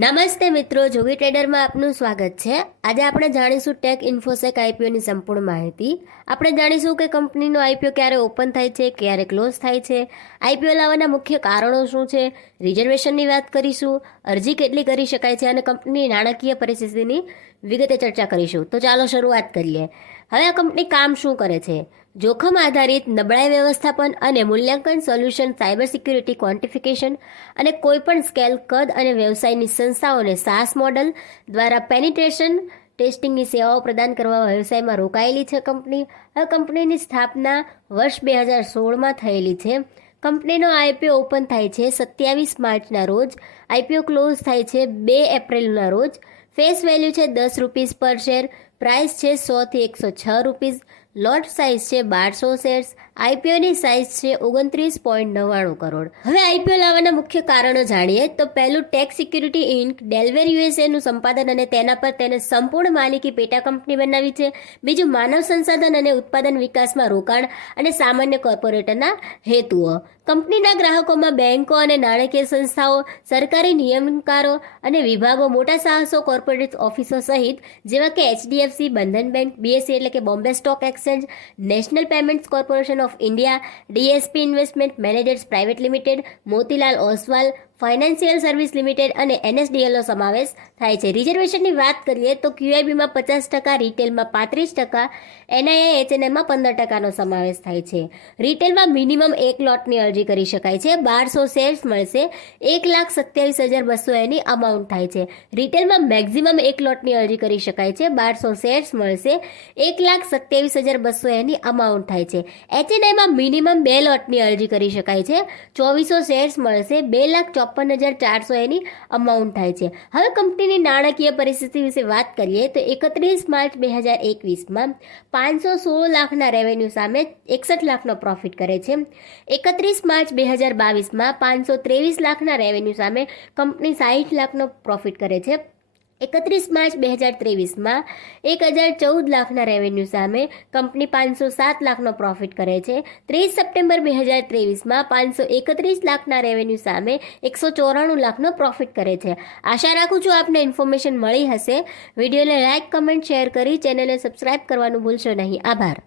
નમસ્તે મિત્રો, જોગી ટ્રેડરમાં આપનું સ્વાગત છે. આજે આપણે જાણીશું ટેક ઇન્ફોસેક આઈપીઓની સંપૂર્ણ માહિતી. આપણે જાણીશું કે કંપનીનો આઈપીઓ ક્યારે ઓપન થાય છે, ક્યારે ક્લોઝ થાય છે. આઈપીઓ લાવવાના મુખ્ય કારણો શું છે, રિઝર્વેશનની વાત કરીશું, અરજી કેટલી કરી શકાય છે અને કંપનીની નાણાકીય પરિસ્થિતિની વિગતે ચર્ચા કરીશું. તો ચાલો શરૂઆત કરીએ. હવે આ કંપની કામ શું કરે છે? જોખમ આધારિત નબળાઈ વ્યવસ્થાપન અને મૂલ્યાંકન સોલ્યુશન સાયબર સિક્યુરિટી ક્વોન્ટિફિકેશન અને કોઈપણ સ્કેલ, કદ અને વ્યવસાયની સંસ્થાઓને સાસ મોડલ દ્વારા પેનિટ્રેશન ટેસ્ટિંગની સેવાઓ પ્રદાન કરવા વ્યવસાયમાં રોકાયેલી છે કંપની. આ કંપનીની સ્થાપના વર્ષ બે હજાર સોળમાં થયેલી છે. કંપનીનો આઈપીઓ ઓપન થાય છે સત્યાવીસ માર્ચના રોજ. આઈપીઓ ક્લોઝ થાય છે બે એપ્રિલના રોજ. ફેસ વેલ્યુ છે દસ રૂપીસ પર શેર. પ્રાઇસ છે સોથી એકસો છ રૂપીસ લોટ સાઇઝ છે બારસો શેર્સ આઈપીઓની સાઇઝ છે ઓગણત્રીસ પોઈન્ટ નવ્વાણું કરોડ. હવે આઈપીઓ લાવવાના મુખ્ય કારણો જાણીએ તો પહેલું ટેક સિક્યુરિટી ઇન્ક ડેલવેર યુએસએનું સંપાદન અને તેના પર તેને સંપૂર્ણ માલિકી પેટા કંપની બનાવી છે. બીજું માનવ સંસાધન અને ઉત્પાદન વિકાસમાં રોકાણ અને સામાન્ય કોર્પોરેટરના હેતુઓ. કંપનીના ગ્રાહકોમાં બેન્કો અને નાણાકીય સંસ્થાઓ, સરકારી નિયમનકારો અને વિભાગો, મોટા સાહસો, કોર્પોરેટ ઓફિસો સહિત જેવા કે એચડીએફસી બંધન બેંક બીએસસી એટલે કે Bombay stock exchange national payments corporation of India DSP investment managers private limited Motilal Oswal financial service limited અને એનએસડીએલનો સમાવેશ થાય છે. રિઝર્વેશનની વાત કરીએ તો ક્યુઆઈબીમાં પચાસ ટકા, રિટેલમાં પાંત્રીસ ટકા, એનઆઈઆઈ એચએનએમમાં પંદર ટકાનો સમાવેશ થાય છે. રિટેલમાં મિનિમમ એક લોટની અરજી કરી શકાય છે. બારસો શેર્સ મળશે. એક લાખ સત્યાવીસ હજાર બસો એની અમાઉન્ટ થાય છે. રિટેલમાં મેક્ઝિમમ એક લોટની અરજી કરી શકાય છે. બારસો શેર્સ મળશે. એક લાખ સત્યાવીસ હજાર બસો એની અમાઉન્ટ થાય છે. એચએનઆઈમાં મિનિમમ બે લોટની અરજી કરી શકાય છે. ચોવીસો શેર્સ મળશે. બે લાખ ચોપન હજાર ચારસો એની અમાઉન્ટ થાય છે. હવે કંપનીની નાણાકીય પરિસ્થિતિ વિશે વાત કરીએ તો એકત્રીસ માર્ચ બે હજાર એકવીસમાં પાંચસો સોળ લાખના રેવન્યુ સામે એકસઠ લાખનો પ્રોફિટ કરે છે. એકત્રીસ માર્ચ બે હજાર બાવીસમાં પાંચસો ત્રેવીસ લાખના રેવન્યુ સામે કંપની સાહીઠ લાખનો પ્રોફિટ કરે છે. એકત્રીસ માર્ચ બે હજાર ત્રેવીસમાં એક હજાર ચૌદ લાખના રેવન્યુ સામે કંપની પાંચસો સાત લાખનો પ્રોફિટ કરે છે. ત્રીસ સપ્ટેમ્બર બે હજાર ત્રેવીસમાં પાંચસો એકત્રીસ લાખના રેવન્યુ સામે એકસો ચોરાણું લાખનો પ્રોફિટ કરે છે. આશા રાખું છું આપને ઇન્ફોર્મેશન મળી હશે. વિડીયોને લાઇક કમેન્ટ શેર કરી ચેનલને સબસ્ક્રાઇબ કરવાનું ભૂલશો નહીં. આભાર.